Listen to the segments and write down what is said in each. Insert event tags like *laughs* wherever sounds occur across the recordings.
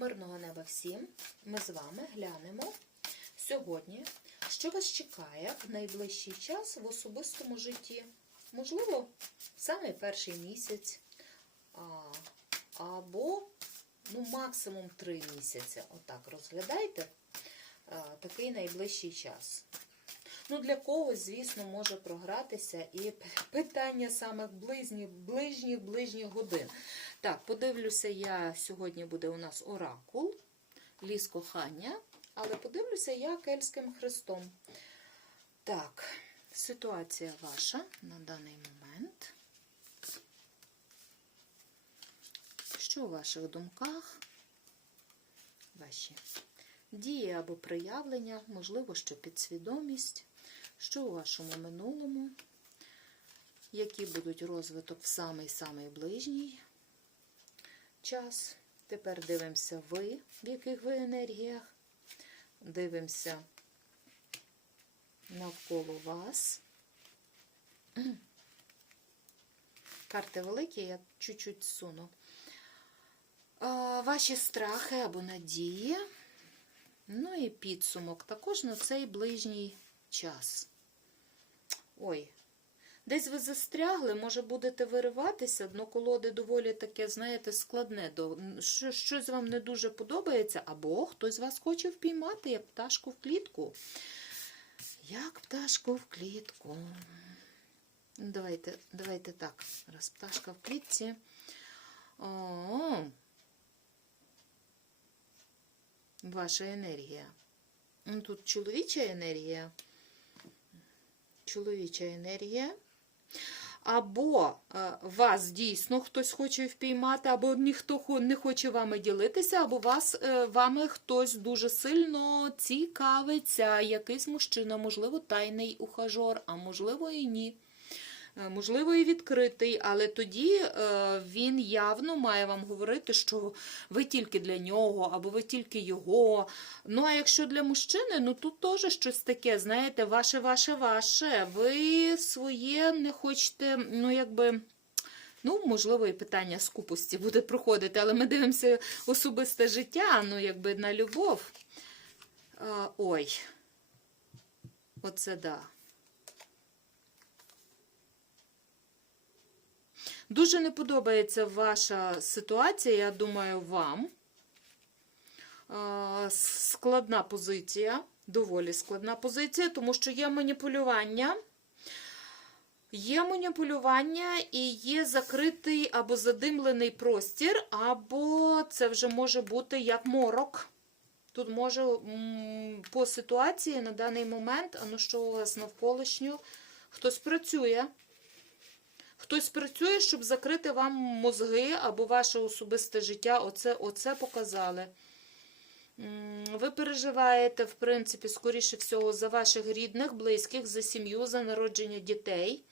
Мирного неба всім! Ми з вами глянемо сьогодні, що вас чекає в найближчий час в особистому житті. Можливо, саме перший місяць, або ну, максимум три місяці. Отак розглядайте такий найближчий час. Ну, для когось, звісно, може програтися і питання самих ближніх, ближніх, ближніх годин. Так, подивлюся, я сьогодні буде у нас оракул, ліс кохання, але подивлюся я кельським хрестом. Так, ситуація ваша на даний момент. Що у ваших думках? Ваші дії або проявлення, можливо, що підсвідомість, що у вашому минулому, які будуть розвиток в самий-самий ближній час. Тепер дивимося ви, в яких ви енергіях. Дивимося навколо вас. *clears throat* Карти великі, я чуть-чуть суну. Ваші страхи або надії. Ну і підсумок також на цей ближній час. Ой, десь ви застрягли, може будете вириватися, дно колоди доволі таке, знаєте, складне. Щось вам не дуже подобається, або хтось вас хоче впіймати, як пташку в клітку. Як пташку в клітку. Давайте, давайте так. Раз пташка в клітці. О, ваша енергія. Тут чоловіча енергія. Чоловіча енергія. Або е, вас дійсно хтось хоче впіймати, або ніхто не хоче вами ділитися, або вас, е, вами хтось дуже сильно цікавиться, якийсь мужчина, можливо, тайний ухажор, а можливо і ні. Е, Можливо, і відкритий, але тоді е, він явно має вам говорити, що ви тільки для нього, або ви тільки його. Ну, а якщо для мужчини, ну тут теж щось таке, знаєте, ваше, ваше, ваше. Ви своє не хочете, ну, якби. Ну, можливо, і питання скупості буде проходити, але ми дивимося особисте життя, ну, якби на любов. А, ой, оце да. Дуже не подобається ваша ситуація, я думаю, вам. Складна позиція, доволі складна позиція, тому що є маніпулювання. Є маніпулювання і є закритий або задимлений простір, або це вже може бути як морок. Тут може по ситуації на даний момент, а ну що у вас навколишньо, хтось працює. Хтось працює, щоб закрити вам мозги або ваше особисте життя. Оце, оце показали. Ви переживаєте, в принципі, скоріше всього, за ваших рідних, близьких, за сім'ю, за народження дітей.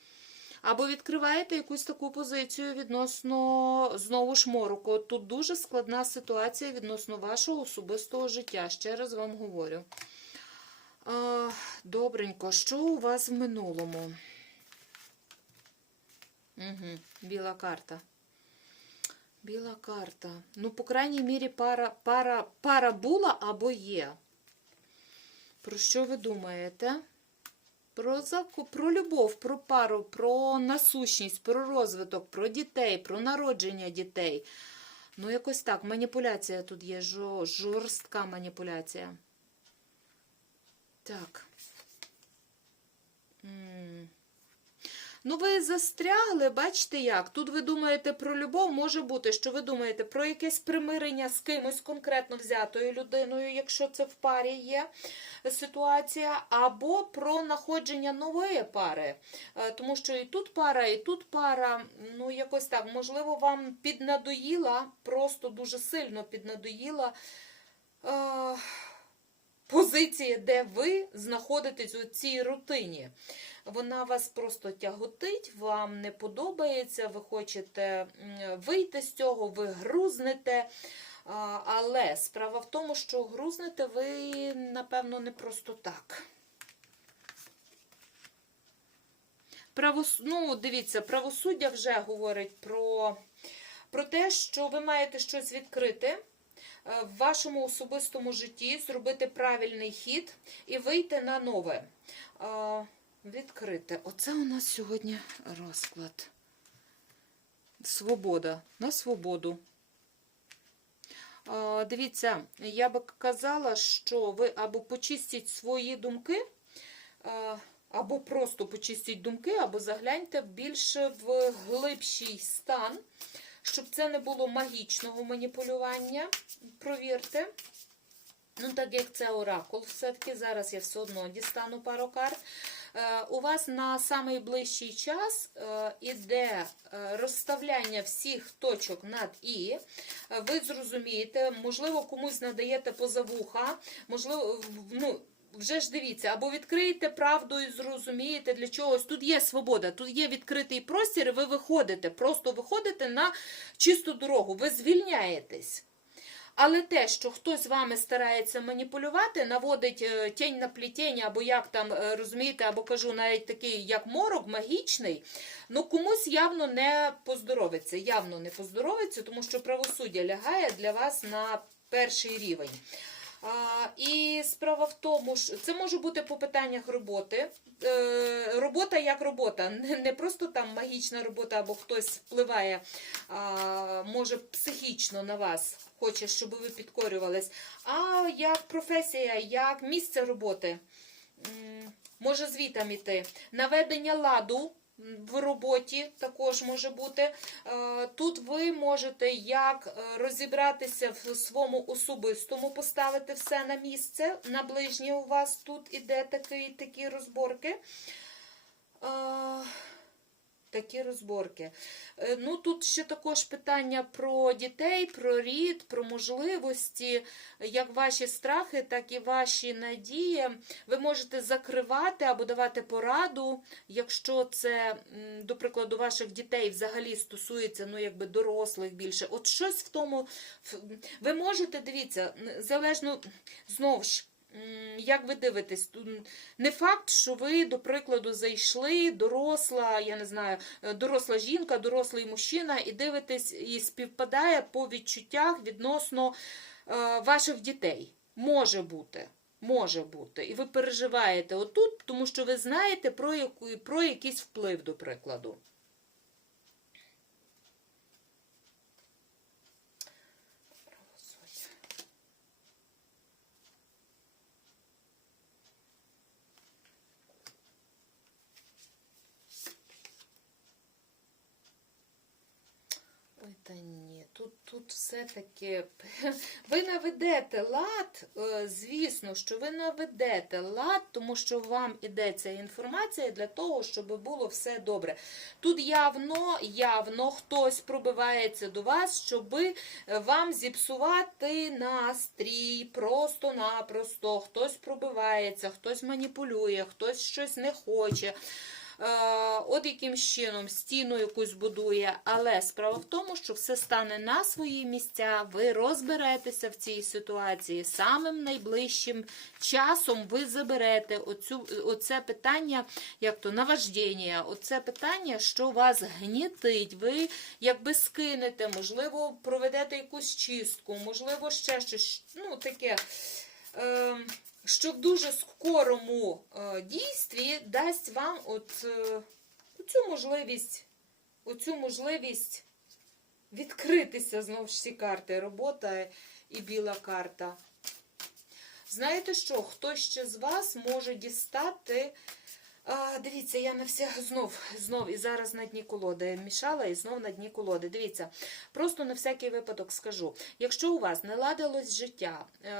Або відкриваєте якусь таку позицію відносно знову ж мороку. Тут дуже складна ситуація відносно вашого особистого життя. Ще раз вам говорю. Добренько, що у вас в минулому? Угу, біла карта. Біла карта. Ну, по крайній мірі, пара, пара, пара була або є. Про що ви думаєте? Про, заку, про любов, про пару, про насущність, про розвиток, про дітей, про народження дітей. Ну, якось так. Маніпуляція тут є, жорстка маніпуляція. Так. М. Ну, ви застрягли, бачите як? Тут ви думаєте про любов, може бути, що ви думаєте про якесь примирення з кимось конкретно взятою людиною, якщо це в парі є ситуація, або про находження нової пари. Е, Тому що і тут пара, і тут пара, ну якось так, можливо, вам піднадоїла, просто дуже сильно піднадоїла. Е, Позиція, де ви знаходитесь у цій рутині. Вона вас просто тяготить, вам не подобається, ви хочете вийти з цього, ви грузнете. Але справа в тому, що грузнете ви, напевно, не просто так. Правос... Ну, дивіться, правосуддя вже говорить про, про те, що ви маєте щось відкрити. в вашому особистому житті зробити правильний хід і вийти на нове. Е, Відкрити. Оце у нас сьогодні розклад. Свобода. На свободу. Дивіться, я би казала, що ви або почистіть свої думки, або просто почистіть думки, або загляньте більше в глибший стан, щоб це не було магічного маніпулювання. Провірте. Ну, так як це оракул, все-таки зараз я все одно дістану пару карт. Е, У вас на найближчий час е, іде е, розставляння всіх точок над І. Ви зрозумієте, можливо, комусь надаєте поза вуха, можливо, ну, вже ж дивіться, або відкриєте правду і зрозумієте для чогось. Тут є свобода, тут є відкритий простір, і ви виходите, просто виходите на чисту дорогу, ви звільняєтесь. Але те, що хтось вами старається маніпулювати, наводить е, тінь на плітіння, або як там е, розумієте, або кажу, навіть такий як морок, магічний, ну комусь явно не поздоровиться. Явно не поздоровиться, тому що правосуддя лягає для вас на перший рівень. І справа в тому, що це може бути по питаннях роботи. Е, робота як робота, *laughs* не просто там магічна робота, або хтось впливає, може психічно на вас, хоче, щоб ви підкорювались, а як професія, як місце роботи. Може звітам іти. Наведення ладу в роботі також може бути. Е, Тут ви можете як е, розібратися в своєму особистому, поставити все на місце. На ближнє у вас тут іде такі, такі розборки. Такі розборки. Е, Ну, тут ще також питання про дітей, про рід, про можливості, як ваші страхи, так і ваші надії. Ви можете закривати або давати пораду, якщо це, до прикладу, ваших дітей взагалі стосується, ну, якби дорослих більше. От щось в тому. Ви можете, дивіться, залежно знову ж. Як ви дивитесь, не факт, що ви, до прикладу, зайшли, доросла, я не знаю, е, доросла жінка, дорослий мужчина, і дивитесь, і співпадає по відчуттях відносно е, ваших дітей. Може бути. Може бути. І ви переживаєте отут, тому що ви знаєте про, яку, про якийсь вплив, до прикладу. Правосуддя. Ой, та тут, тут все-таки *laughs* ви наведете лад, е, звісно, що ви наведете лад, тому що вам іде ця інформація для того, щоб було все добре. Тут явно, явно хтось пробивається до вас, щоб вам зіпсувати настрій, просто-напросто. Хтось пробивається, хтось маніпулює, хтось щось не хоче. Е, От яким чином стіну якусь будує, але справа в тому, що все стане на свої місця, ви розберетеся в цій ситуації. Самим найближчим часом ви заберете оцю, оце питання, як то наваждення, оце питання, що вас гнітить. Ви якби скинете, можливо, проведете якусь чистку, можливо, ще щось ну, таке. Е, що в дуже скорому е, дійстві дасть вам от, е, оцю можливість, оцю можливість відкритися знову ж ці карти. Робота і біла карта. Знаєте що? Хтось ще з вас може дістати. А, дивіться, я на всіх знов, знов і зараз на дні колоди мішала, і знов на дні колоди. Дивіться, просто на всякий випадок скажу: якщо у вас не ладилось життя, е,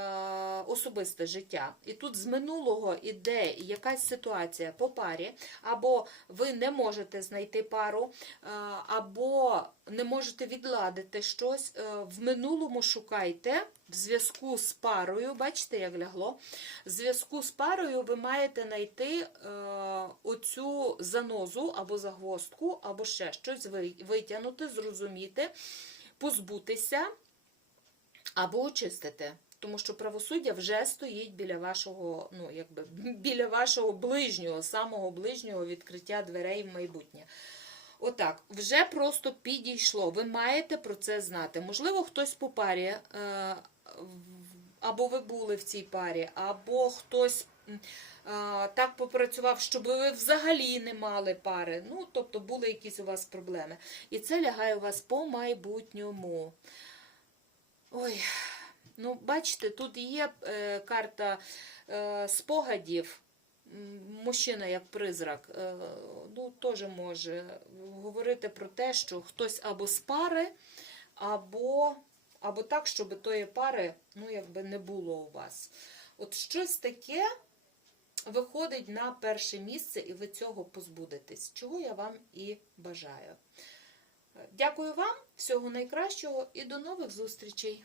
особисте життя, і тут з минулого іде якась ситуація по парі, або ви не можете знайти пару, е, або не можете відладити щось, е, в минулому шукайте. В зв'язку з парою, бачите, як лягло. В зв'язку з парою ви маєте знайти е, оцю занозу або загвоздку, або ще щось витягнути, зрозуміти, позбутися або очистити. Тому що правосуддя вже стоїть біля вашого, ну, якби, *laughs* біля вашого ближнього, самого ближнього відкриття дверей в майбутнє. Отак, вже просто підійшло. Ви маєте про це знати. Можливо, хтось по парі е, або ви були в цій парі, або хтось так попрацював, щоб ви взагалі не мали пари. Ну, тобто були якісь у вас проблеми. І це лягає у вас по майбутньому. Ой, ну, бачите, тут є е, карта е, спогадів. Мужчина як призрак, е, ну, теж може говорити про те, що хтось або з пари, або, або так, щоб тої пари ну, якби не було у вас. От щось таке виходить на перше місце, і ви цього позбудетесь, чого я вам і бажаю. Дякую вам, всього найкращого і до нових зустрічей!